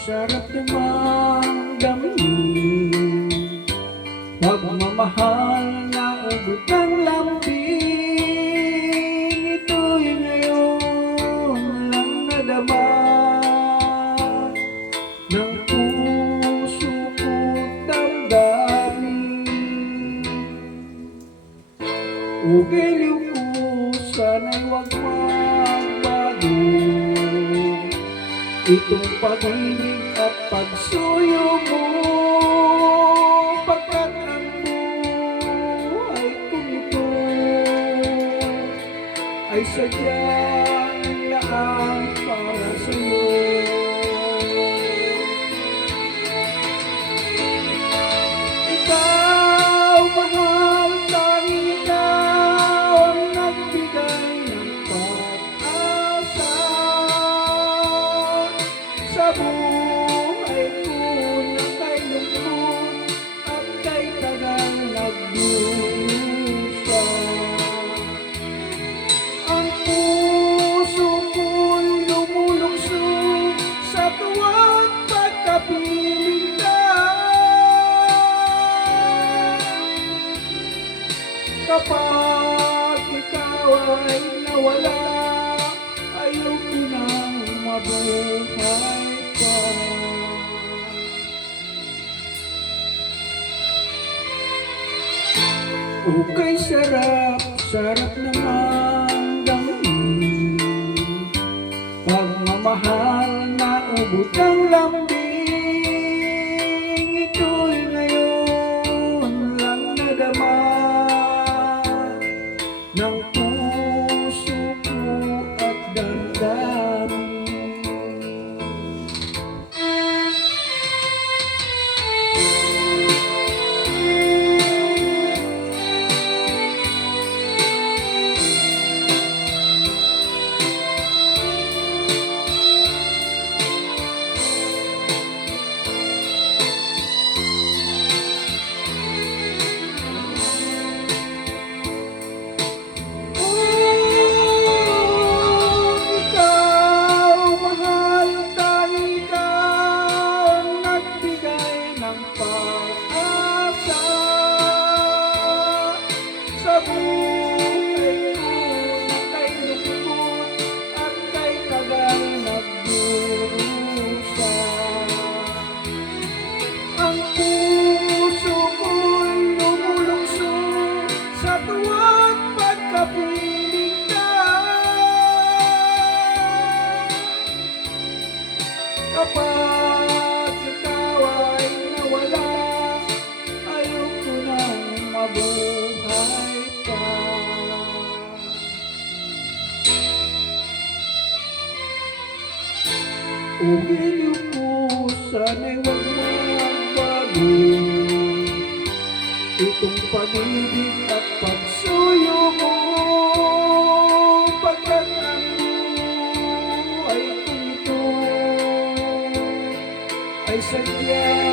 Sarap namang damhin pagmamahal na ubod ng lambing. Ito'y ngayon lang nadama ng puso ko't damdamin. O giliw ko, sana'y huwag magbago itong pag-ibig at pagsuyo mo, pagkat ang buhay kong ito ay sadyang laan para sa'yo. Ikaw, mahal, tanging ikaw ang nagbigay ng pag-asa sa buhay ko na kay lungkot at kay tagal nagdusa. Ang puso ko'y lumulukso sa tuwa't pagkapiling ka. Kapag ikaw ay nawala, ayaw ko nang mabuhay pa. O kay sarap, sarap naman damhin pagmamahal na ubod ng lambing. Ito'y ngayon lang nadama ng puso ko at damdamin. Sa buhay ko na kay lungkot at kay tagal nagdurusa. Ang puso ko'y lumulukso sa tuwa't pagkapiling ka. Kapag ikaw ay nawala, ayaw ko nang mabuhay pa. O giliw ko, sana'y huwag magbago itong pag-ibig at pagsuyo mo, pagkat ang buhay kong ito ay sadyang